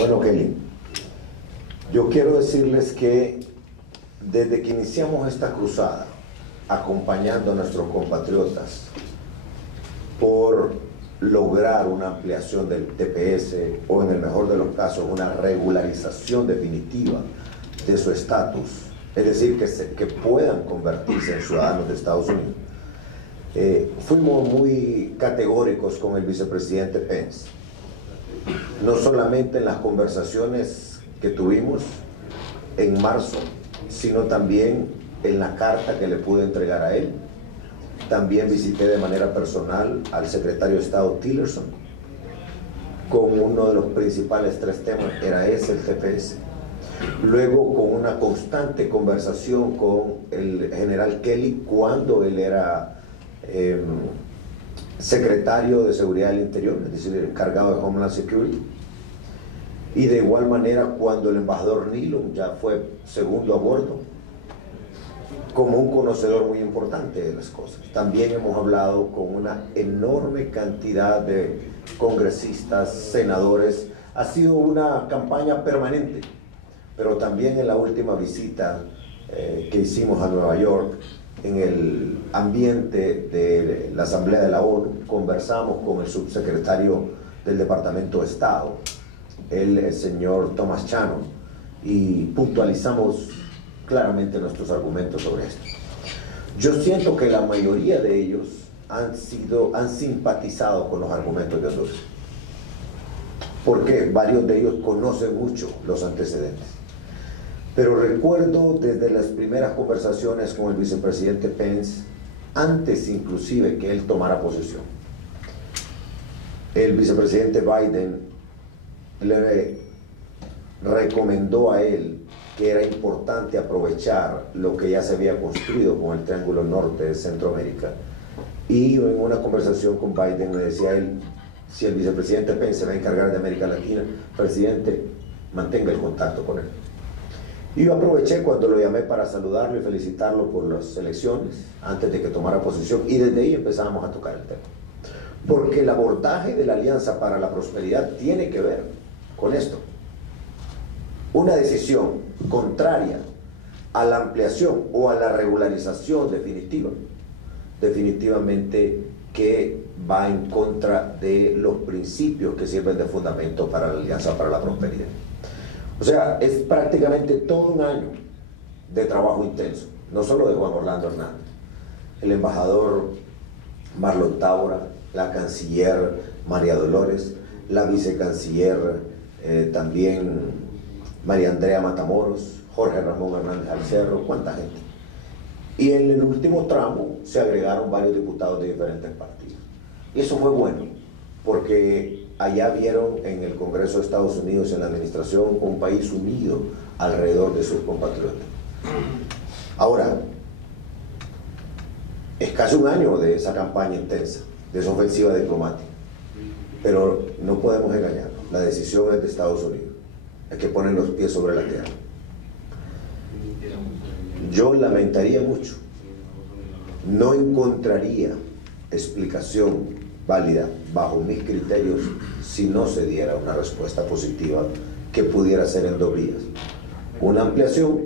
Bueno, Kelly, yo quiero decirles que desde que iniciamos esta cruzada, acompañando a nuestros compatriotas por lograr una ampliación del TPS o, en el mejor de los casos, una regularización definitiva de su estatus, es decir, que puedan convertirse en ciudadanos de Estados Unidos, fuimos muy categóricos con el vicepresidente Pence, no solamente en las conversaciones que tuvimos en marzo, sino también en la carta que le pude entregar a él. También visité de manera personal al secretario de Estado Tillerson, con uno de los principales tres temas, era ese, el TPS. Luego, con una constante conversación con el general Kelly, cuando él era secretario de Seguridad del Interior, es decir, el encargado de Homeland Security. Y de igual manera, cuando el embajador Nealon ya fue segundo a bordo, como un conocedor muy importante de las cosas. También hemos hablado con una enorme cantidad de congresistas, senadores. Ha sido una campaña permanente, pero también en la última visita que hicimos a Nueva York, en el ambiente de la Asamblea de la ONU, conversamos con el subsecretario del Departamento de Estado, el señor Thomas Shannon, y puntualizamos claramente nuestros argumentos sobre esto. Yo siento que la mayoría de ellos han simpatizado con los argumentos de Honduras, porque varios de ellos conocen mucho los antecedentes. Pero recuerdo desde las primeras conversaciones con el vicepresidente Pence, antes inclusive que él tomara posesión, el vicepresidente Biden le recomendó a él que era importante aprovechar lo que ya se había construido con el Triángulo Norte de Centroamérica. Y en una conversación con Biden me decía él, si el vicepresidente Pence se va a encargar de América Latina, presidente, mantenga el contacto con él. Y yo aproveché cuando lo llamé para saludarlo y felicitarlo por las elecciones, antes de que tomara posesión, y desde ahí empezamos a tocar el tema. Porque el abordaje de la Alianza para la Prosperidad tiene que ver con esto. Una decisión contraria a la ampliación o a la regularización definitiva, definitivamente que va en contra de los principios que sirven de fundamento para la Alianza para la Prosperidad. O sea, es prácticamente todo un año de trabajo intenso, no solo de Juan Orlando Hernández, el embajador Marlon Taura, la canciller María Dolores, la vicecanciller también María Andrea Matamoros, Jorge Ramón Hernández Alcerro, cuánta gente. Y en el último tramo se agregaron varios diputados de diferentes partidos. Y eso fue bueno, porque allá vieron en el Congreso de Estados Unidos, en la administración, un país unido alrededor de sus compatriotas. Ahora, es casi un año de esa campaña intensa, de esa ofensiva diplomática, pero no podemos engañarnos, la decisión es de Estados Unidos. Hay que poner los pies sobre la tierra. Yo lamentaría mucho, no encontraría explicación válida bajo mis criterios si no se diera una respuesta positiva que pudiera ser en dos vías: una ampliación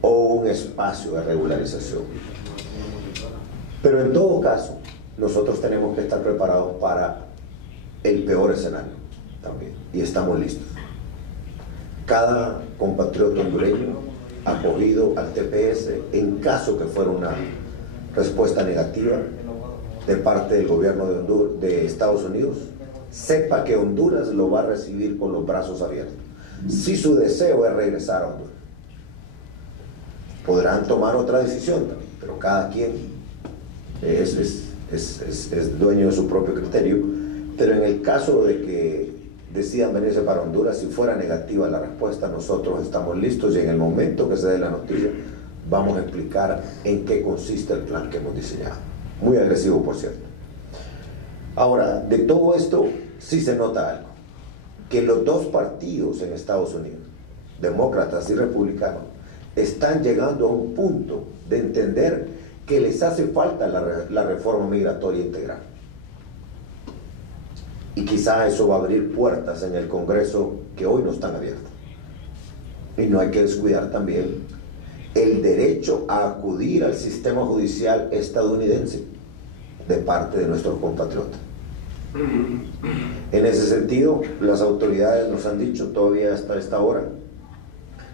o un espacio de regularización. Pero en todo caso, nosotros tenemos que estar preparados para el peor escenario también, y estamos listos. Cada compatriota hondureño acogido al TPS, en caso que fuera una respuesta negativa de parte del gobierno de Estados Unidos, sepa que Honduras lo va a recibir con los brazos abiertos. Si su deseo es regresar a Honduras, podrán tomar otra decisión también, pero cada quien es dueño de su propio criterio. Pero en el caso de que decidan venirse para Honduras, si fuera negativa la respuesta, nosotros estamos listos, y en el momento que se dé la noticia vamos a explicar en qué consiste el plan que hemos diseñado. Muy agresivo, por cierto. Ahora, de todo esto sí se nota algo, que los dos partidos en Estados Unidos, demócratas y republicanos, están llegando a un punto de entender que les hace falta la reforma migratoria integral. Y quizá eso va a abrir puertas en el Congreso que hoy no están abiertas. Y no hay que descuidar también el derecho a acudir al sistema judicial estadounidense de parte de nuestros compatriotas. En ese sentido, las autoridades nos han dicho todavía hasta esta hora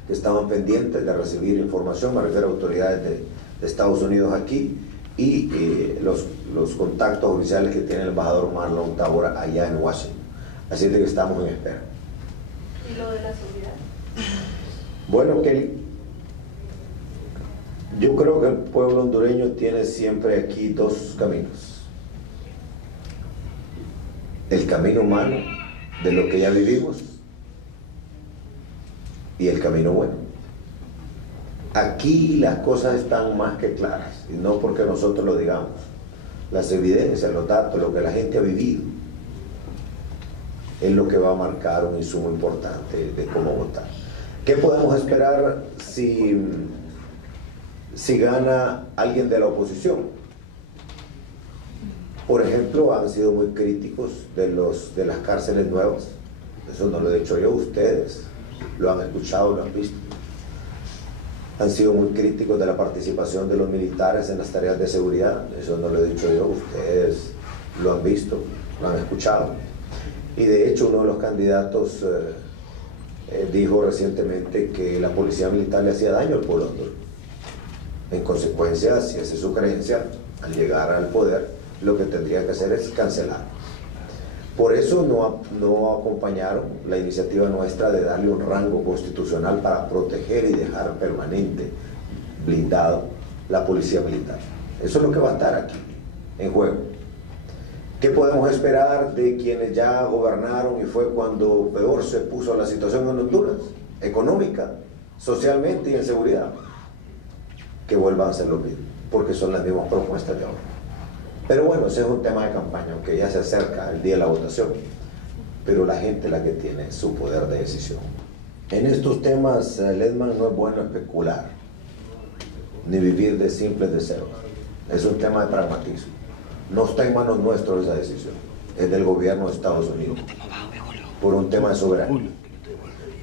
que estaban pendientes de recibir información, me refiero a autoridades de Estados Unidos aquí y los contactos oficiales que tiene el embajador Marlon Tabora allá en Washington. Así que estamos en espera. ¿Y lo de la seguridad? Bueno, Kelly, yo creo que el pueblo hondureño tiene siempre aquí dos caminos. El camino humano de lo que ya vivimos y el camino bueno. Aquí las cosas están más que claras, y no porque nosotros lo digamos. Las evidencias, los datos, lo que la gente ha vivido, es lo que va a marcar un insumo importante de cómo votar. ¿Qué podemos esperar si gana alguien de la oposición? Por ejemplo, han sido muy críticos de las cárceles nuevas. Eso no lo he dicho yo, ustedes lo han escuchado, lo han visto. Han sido muy críticos de la participación de los militares en las tareas de seguridad. Eso no lo he dicho yo, ustedes lo han visto, lo han escuchado. Y de hecho uno de los candidatos dijo recientemente que la policía militar le hacía daño al pueblo hondureño. En consecuencia, si esa es su creencia, al llegar al poder, lo que tendría que hacer es cancelar. Por eso no acompañaron la iniciativa nuestra de darle un rango constitucional para proteger y dejar permanente, blindado, la policía militar. Eso es lo que va a estar aquí, en juego. ¿Qué podemos esperar de quienes ya gobernaron y fue cuando peor se puso la situación en Honduras? Económica, socialmente y en seguridad. Que vuelvan a hacer lo mismo, porque son las mismas propuestas de ahora. Pero bueno, ese es un tema de campaña, aunque ya se acerca el día de la votación, pero la gente es la que tiene su poder de decisión. En estos temas, Ledman, no es bueno especular, ni vivir de simples deseos. Es un tema de pragmatismo. No está en manos nuestras esa decisión, es del gobierno de Estados Unidos, por un tema de soberanía.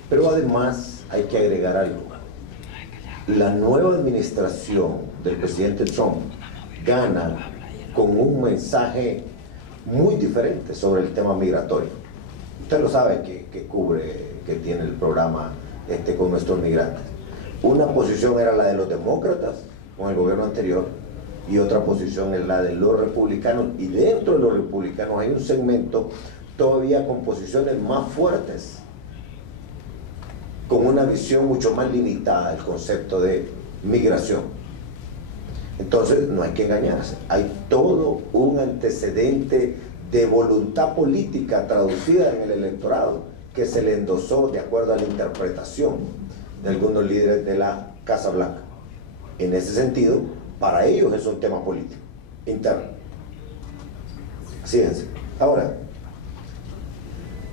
Pero además hay que agregar algo. La nueva administración del presidente Trump gana con un mensaje muy diferente sobre el tema migratorio. Usted lo sabe que tiene el programa con nuestros migrantes. Una posición era la de los demócratas con el gobierno anterior y otra posición es la de los republicanos, y dentro de los republicanos hay un segmento todavía con posiciones más fuertes, con una visión mucho más limitada del concepto de migración. Entonces no hay que engañarse, hay todo un antecedente de voluntad política traducida en el electorado que se le endosó de acuerdo a la interpretación de algunos líderes de la Casa Blanca. En ese sentido, para ellos es un tema político interno. Fíjense. Ahora,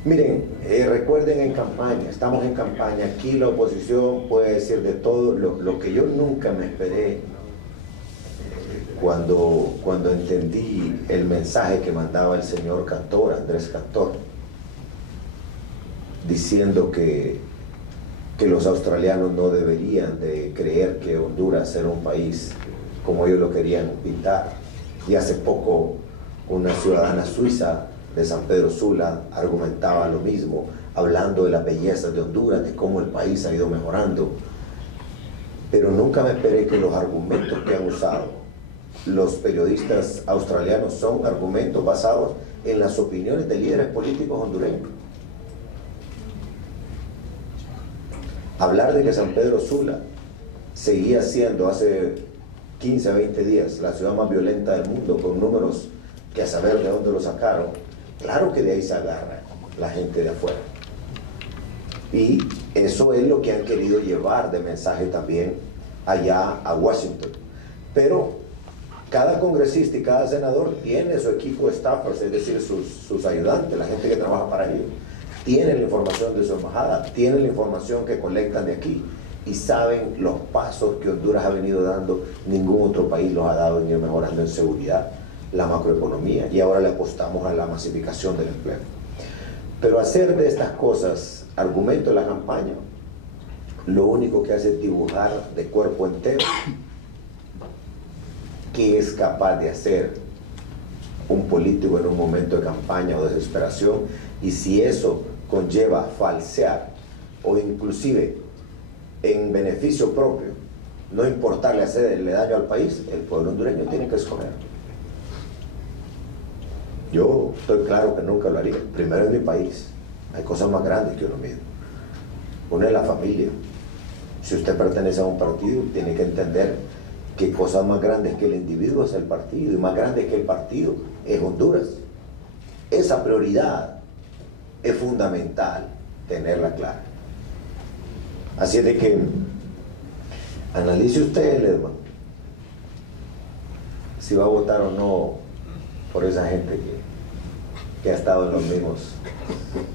miren, recuerden, en campaña, estamos en campaña, aquí la oposición puede decir de todo. Lo que yo nunca me esperé cuando entendí el mensaje que mandaba el señor Cantor, Andrés Cantor, diciendo que los australianos no deberían de creer que Honduras era un país como ellos lo querían pintar. Y hace poco una ciudadana suiza de San Pedro Sula argumentaba lo mismo, hablando de las bellezas de Honduras, de cómo el país ha ido mejorando. Pero nunca me esperé que los argumentos que han usado los periodistas australianos son argumentos basados en las opiniones de líderes políticos hondureños. Hablar de que San Pedro Sula seguía siendo hace 15 a 20 días la ciudad más violenta del mundo, con números que a saber de dónde lo sacaron, claro que de ahí se agarra la gente de afuera. Y eso es lo que han querido llevar de mensaje también allá a Washington. Pero cada congresista y cada senador tiene su equipo de staffers, es decir, sus ayudantes, la gente que trabaja para ellos. Tienen la información de su embajada, tienen la información que colectan de aquí y saben los pasos que Honduras ha venido dando. Ningún otro país los ha dado en ir mejorando en seguridad, la macroeconomía y ahora le apostamos a la masificación del empleo. Pero hacer de estas cosas argumento en la campaña, lo único que hace es dibujar de cuerpo entero qué es capaz de hacer un político en un momento de campaña o desesperación, y si eso conlleva falsear o inclusive en beneficio propio no importarle hacerle daño al país, el pueblo hondureño tiene que escoger. Yo estoy claro que nunca lo haría. Primero es mi país, hay cosas más grandes que uno mismo. Uno es la familia. Si usted pertenece a un partido, tiene que entender que cosas más grandes que el individuo es el partido, y más grande que el partido es Honduras. Esa prioridad es fundamental tenerla clara. Así es de que analice usted, Ledman, si va a votar o no por esa gente que ha estado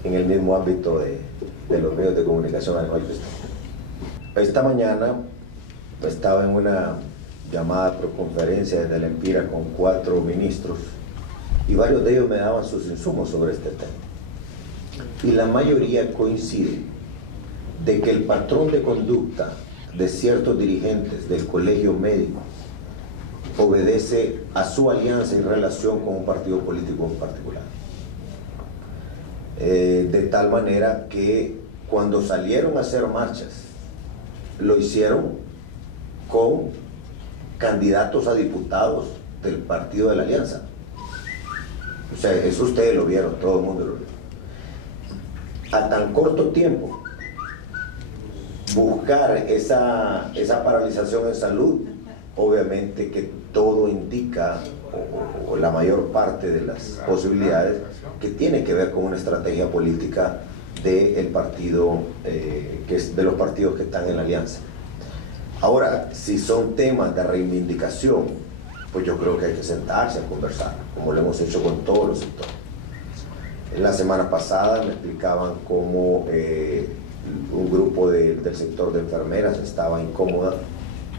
en el mismo ámbito de los medios de comunicación al cual usted está. Esta mañana estaba en una llamada por conferencia desde la Empira con 4 ministros, y varios de ellos me daban sus insumos sobre este tema. Y la mayoría coincide de que el patrón de conducta de ciertos dirigentes del colegio médico obedece a su alianza y relación con un partido político en particular. De tal manera que cuando salieron a hacer marchas, lo hicieron con candidatos a diputados del partido de la alianza. O sea, eso ustedes lo vieron, todo el mundo lo vio. A tan corto tiempo, buscar esa paralización en salud, obviamente que todo indica, o la mayor parte de las posibilidades, que tiene que ver con una estrategia política del partido, de los partidos que están en la alianza. Ahora, si son temas de reivindicación, pues yo creo que hay que sentarse a conversar, como lo hemos hecho con todos los sectores. La semana pasada me explicaban cómo un grupo del sector de enfermeras estaba incómoda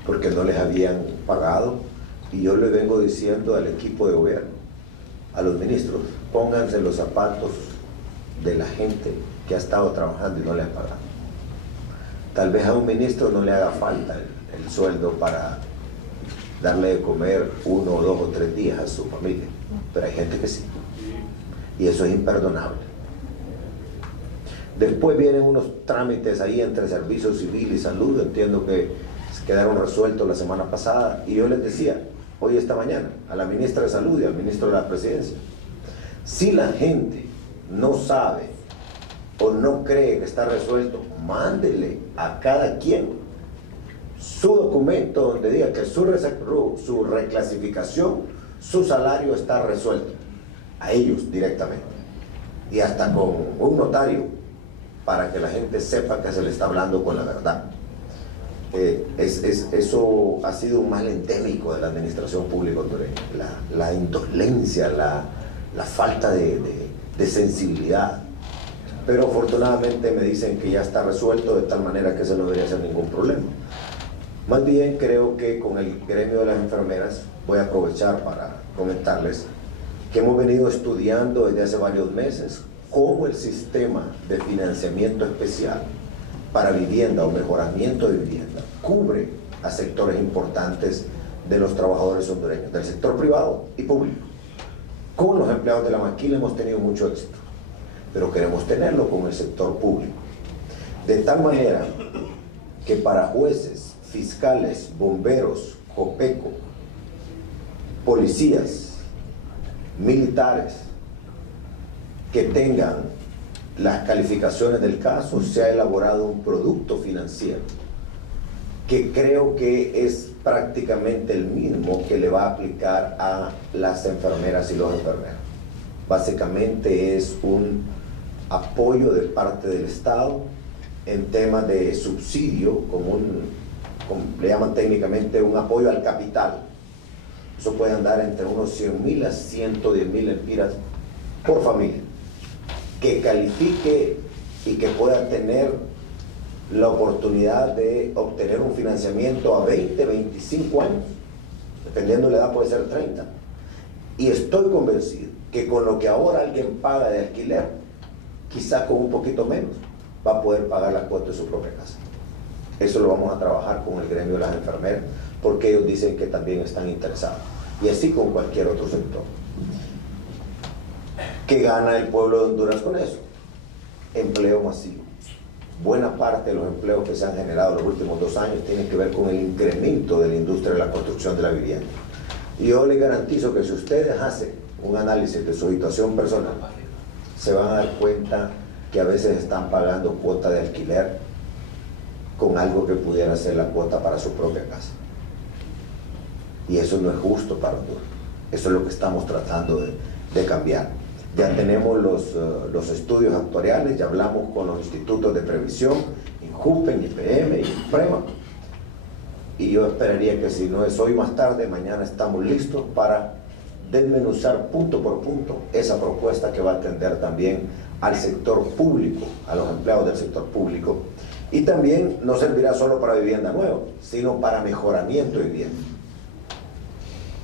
porque no les habían pagado, y yo le vengo diciendo al equipo de gobierno, a los ministros, pónganse los zapatos de la gente que ha estado trabajando y no le han pagado. Tal vez a un ministro no le haga falta el sueldo para darle de comer 1 o 2 o 3 días a su familia, pero hay gente que sí, y eso es imperdonable. Después vienen unos trámites ahí entre servicio civil y salud, entiendo que quedaron resueltos la semana pasada, y yo les decía hoy, esta mañana, a la ministra de Salud y al ministro de la Presidencia, si la gente no sabe o no cree que está resuelto, mándele a cada quien su documento donde diga que su reclasificación, su salario está resuelto, a ellos directamente, y hasta con un notario, para que la gente sepa que se le está hablando con la verdad. Eso ha sido un mal endémico de la administración pública hondureña, la indolencia, la falta de sensibilidad. Pero afortunadamente me dicen que ya está resuelto, de tal manera que eso no debería ser ningún problema. Más bien creo que con el gremio de las enfermeras, voy a aprovechar para comentarles que hemos venido estudiando desde hace varios meses cómo el sistema de financiamiento especial para vivienda o mejoramiento de vivienda cubre a sectores importantes de los trabajadores hondureños, del sector privado y público. Con los empleados de la maquila hemos tenido mucho éxito, pero queremos tenerlo con el sector público, de tal manera que para jueces, fiscales, bomberos, COPECO, policías, militares que tengan las calificaciones del caso, se ha elaborado un producto financiero que creo que es prácticamente el mismo que le va a aplicar a las enfermeras y los enfermeros. Básicamente es un apoyo de parte del Estado en temas de subsidio, le llaman técnicamente un apoyo al capital. Eso puede andar entre unos 100,000 a 110,000 empiras por familia, que califique y que pueda tener la oportunidad de obtener un financiamiento a 20, 25 años, dependiendo de la edad puede ser 30, Y estoy convencido que con lo que ahora alguien paga de alquiler, quizá con un poquito menos, va a poder pagar la cuota de su propia casa. Eso lo vamos a trabajar con el gremio de las enfermeras, porque ellos dicen que también están interesados. Y así con cualquier otro sector. ¿Qué gana el pueblo de Honduras con eso? Empleo masivo. Buena parte de los empleos que se han generado en los últimos 2 años tienen que ver con el incremento de la industria de la construcción de la vivienda. Y yo les garantizo que si ustedes hacen un análisis de su situación personal, se van a dar cuenta que a veces están pagando cuota de alquiler con algo que pudiera ser la cuota para su propia casa. Y eso no es justo para Honduras. Eso es lo que estamos tratando de cambiar. Ya tenemos los estudios actuariales, ya hablamos con los institutos de previsión, INJUPEN, IPM, INPREMA, y yo esperaría que si no es hoy, más tarde, mañana estamos listos para desmenuzar punto por punto esa propuesta que va a atender también al sector público, a los empleados del sector público, y también no servirá solo para vivienda nueva, sino para mejoramiento de vivienda.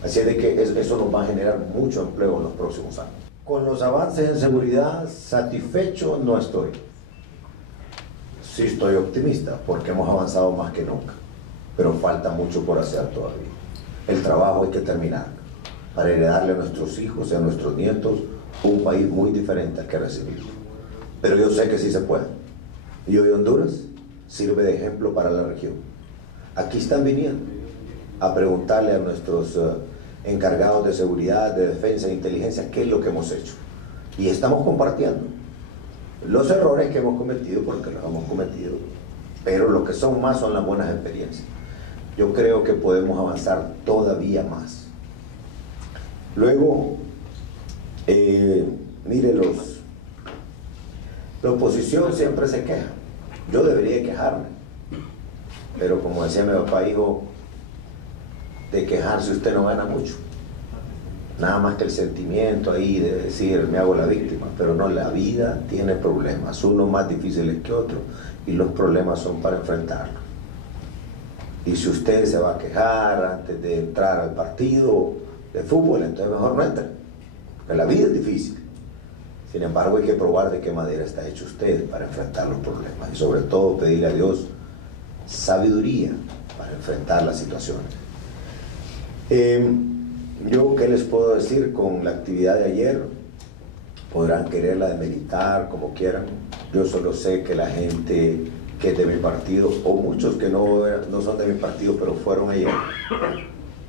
Así es de que eso nos va a generar mucho empleo en los próximos años. Con los avances en seguridad, satisfecho no estoy. Sí estoy optimista, porque hemos avanzado más que nunca, pero falta mucho por hacer todavía. El trabajo hay que terminar, para heredarle a nuestros hijos y a nuestros nietos un país muy diferente al que recibimos. Pero yo sé que sí se puede. Y hoy Honduras sirve de ejemplo para la región. Aquí están viniendo a preguntarle a nuestros encargados de seguridad, de defensa e inteligencia qué es lo que hemos hecho. Y estamos compartiendo los errores que hemos cometido, porque los hemos cometido, pero lo que son más son las buenas experiencias. Yo creo que podemos avanzar todavía más. Luego, mire, la oposición siempre se queja. Yo debería quejarme, pero como decía mi papá, hijo, de quejarse usted no gana mucho. Nada más que el sentimiento ahí de decir, me hago la víctima, pero no, la vida tiene problemas, unos más difíciles que otros, y los problemas son para enfrentarlos. Y si usted se va a quejar antes de entrar al partido de fútbol, entonces mejor no entre, porque la vida es difícil. Sin embargo, hay que probar de qué manera está hecho usted para enfrentar los problemas, y sobre todo pedirle a Dios sabiduría para enfrentar las situaciones. Yo, ¿qué les puedo decir? Con la actividad de ayer, podrán quererla demeritar como quieran. Yo solo sé que la gente que es de mi partido, o muchos que no son de mi partido, pero fueron ayer,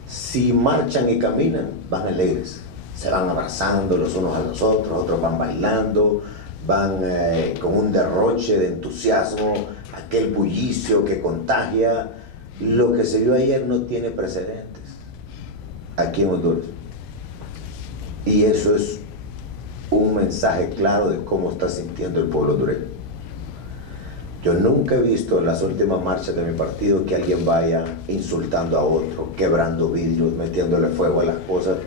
si marchan y caminan, van alegres, se van abrazando los unos a los otros, otros van bailando, van con un derroche de entusiasmo, aquel bullicio que contagia. Lo que se vio ayer no tiene precedentes aquí en Honduras, y eso es un mensaje claro de cómo está sintiendo el pueblo hondureño. Yo nunca he visto en las últimas marchas de mi partido que alguien vaya insultando a otro, quebrando vidrios, metiéndole fuego a las cosas.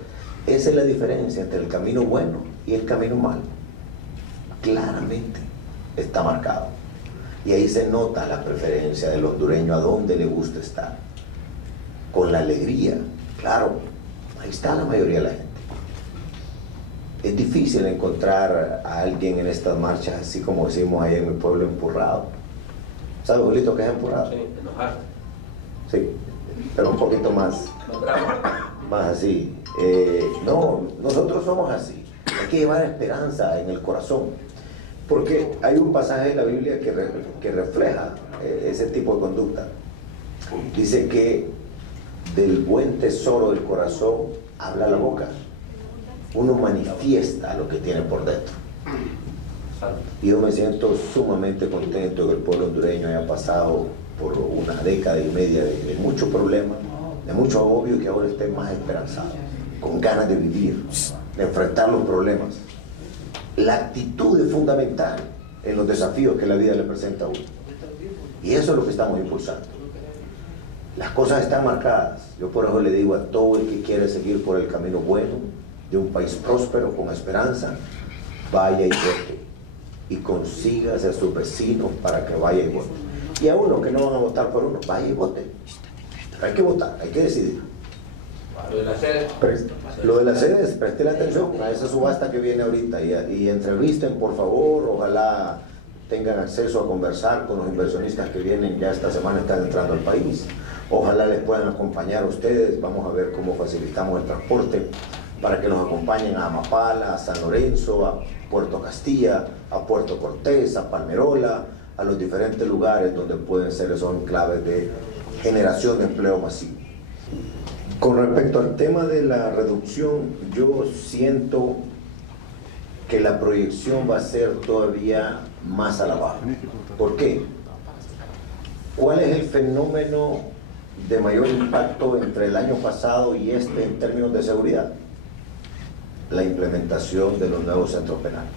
Esa es la diferencia entre el camino bueno y el camino malo. Claramente está marcado, y ahí se nota la preferencia del hondureño a dónde le gusta estar, con la alegría. Claro, ahí está la mayoría de la gente. Es difícil encontrar a alguien en estas marchas, así como decimos ahí en mi pueblo, empurrado. ¿Sabe, Julito, qué es empurrado? Sí, enojado. Sí, pero un poquito más así. No, nosotros somos así. Hay que llevar esperanza en el corazón, porque hay un pasaje de la Biblia que refleja ese tipo de conducta. Dice que del buen tesoro del corazón habla la boca. Uno manifiesta lo que tiene por dentro. Y yo me siento sumamente contento que el pueblo hondureño haya pasado por una década y media de muchos problemas, de mucho agobio, y que ahora esté más esperanzado, con ganas de vivir, de enfrentar los problemas. La actitud es fundamental en los desafíos que la vida le presenta a uno, y eso es lo que estamos impulsando. Las cosas están marcadas. Yo por eso le digo a todo el que quiere seguir por el camino bueno de un país próspero, con esperanza, vaya y vote, y consígase a sus vecinos para que vaya y vote. Y a uno que no van a votar por uno, vaya y vote. Hay que votar, hay que decidir. Lo de las sedes. Lo de las sedes, presten atención a esa subasta que viene ahorita y entrevisten, por favor, ojalá tengan acceso a conversar con los inversionistas que vienen, ya esta semana están entrando al país. Ojalá les puedan acompañar a ustedes, vamos a ver cómo facilitamos el transporte para que nos acompañen a Amapala, a San Lorenzo, a Puerto Castilla, a Puerto Cortés, a Palmerola, a los diferentes lugares donde pueden ser esos enclaves de generación de empleo masivo. Con respecto al tema de la reducción, yo siento que la proyección va a ser todavía más a la baja. ¿Por qué? ¿Cuál es el fenómeno de mayor impacto entre el año pasado y este en términos de seguridad? La implementación de los nuevos centros penales.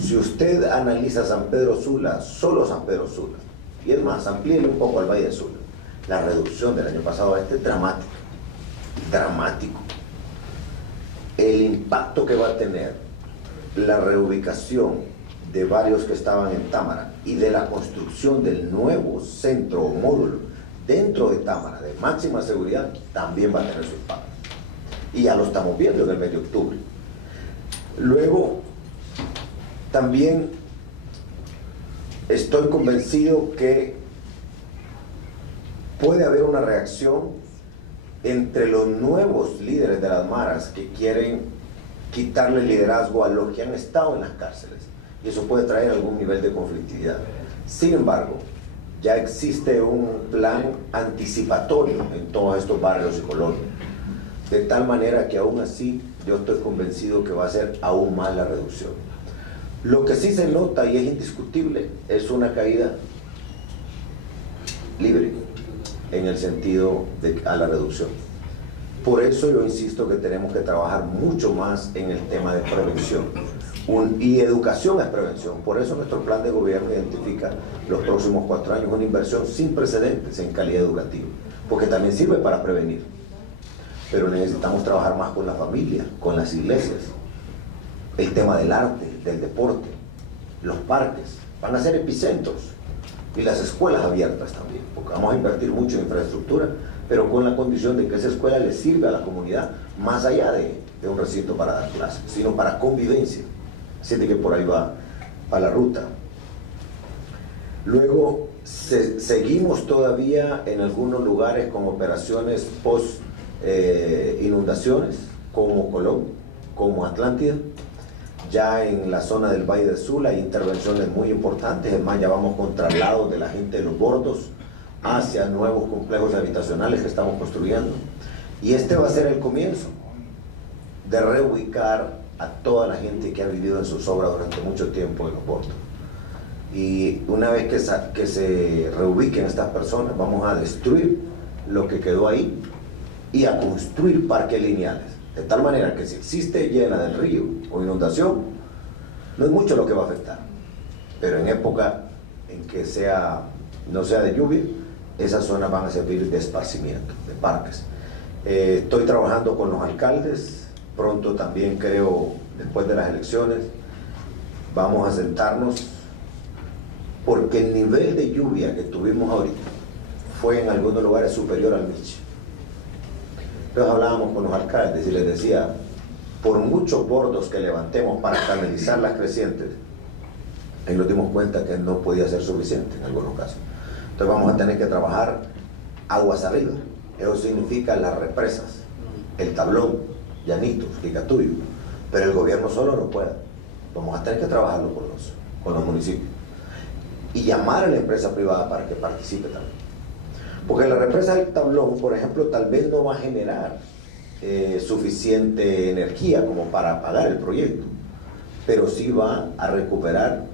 Si usted analiza San Pedro Sula, solo San Pedro Sula, y es más, amplíele un poco al Valle de Sula, la reducción del año pasado a este es dramático, dramático. El impacto que va a tener la reubicación de varios que estaban en Támara y de la construcción del nuevo centro o módulo dentro de Támara de máxima seguridad también va a tener su impacto. Y ya lo estamos viendo en el mes de octubre. Luego, también estoy convencido que puede haber una reacción entre los nuevos líderes de las maras que quieren quitarle liderazgo a los que han estado en las cárceles. Y eso puede traer algún nivel de conflictividad. Sin embargo, ya existe un plan anticipatorio en todos estos barrios y colonias. De tal manera que aún así yo estoy convencido que va a ser aún más la reducción. Lo que sí se nota y es indiscutible es una caída libre en el sentido a la reducción. Por eso yo insisto que tenemos que trabajar mucho más en el tema de prevención. Y educación es prevención. Por eso nuestro plan de gobierno identifica los próximos 4 años una inversión sin precedentes en calidad educativa, porque también sirve para prevenir. Pero necesitamos trabajar más con la familia, con las iglesias, el tema del arte, del deporte, los parques, van a ser epicentros, y las escuelas abiertas también, porque vamos a invertir mucho en infraestructura, pero con la condición de que esa escuela le sirva a la comunidad, más allá de un recinto para dar clases, sino para convivencia. Así que por ahí va la ruta. Luego, seguimos todavía en algunos lugares con operaciones post inundaciones, como Colón, como Atlántida. Ya en la zona del Valle del Sula hay intervenciones muy importantes. Es más, ya vamos con traslados de la gente de Los Bordos hacia nuevos complejos habitacionales que estamos construyendo. Y este va a ser el comienzo de reubicar a toda la gente que ha vivido en sus obras durante mucho tiempo en Los Bordos. Y una vez que se reubiquen estas personas, vamos a destruir lo que quedó ahí y a construir parques lineales, de tal manera que si existe llena del río o inundación, no es mucho lo que va a afectar, pero en época en que no sea de lluvia, esas zonas van a servir de esparcimiento, de parques. Estoy trabajando con los alcaldes, pronto también creo, después de las elecciones, vamos a sentarnos, porque el nivel de lluvia que tuvimos ahorita fue en algunos lugares superior al Michi. Entonces hablábamos con los alcaldes y les decía, por muchos bordos que levantemos para canalizar las crecientes, ahí nos dimos cuenta que no podía ser suficiente en algunos casos. Entonces vamos a tener que trabajar aguas arriba. Eso significa las represas, el Tablón, Llanitos, Licatuyo. Pero el gobierno solo no puede. Vamos a tener que trabajarlo con los municipios. Y llamar a la empresa privada para que participe también. Porque la represa del Tablón, por ejemplo, tal vez no va a generar suficiente energía como para pagar el proyecto, pero sí va a recuperar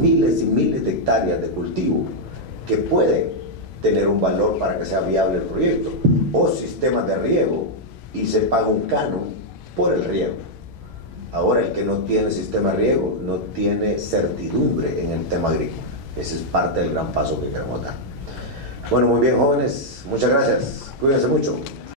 miles y miles de hectáreas de cultivo que pueden tener un valor para que sea viable el proyecto, o sistemas de riego, y se paga un canon por el riego. Ahora, el que no tiene sistema de riego no tiene certidumbre en el tema agrícola. Ese es parte del gran paso que queremos dar. Bueno, muy bien, jóvenes, muchas gracias, cuídense mucho.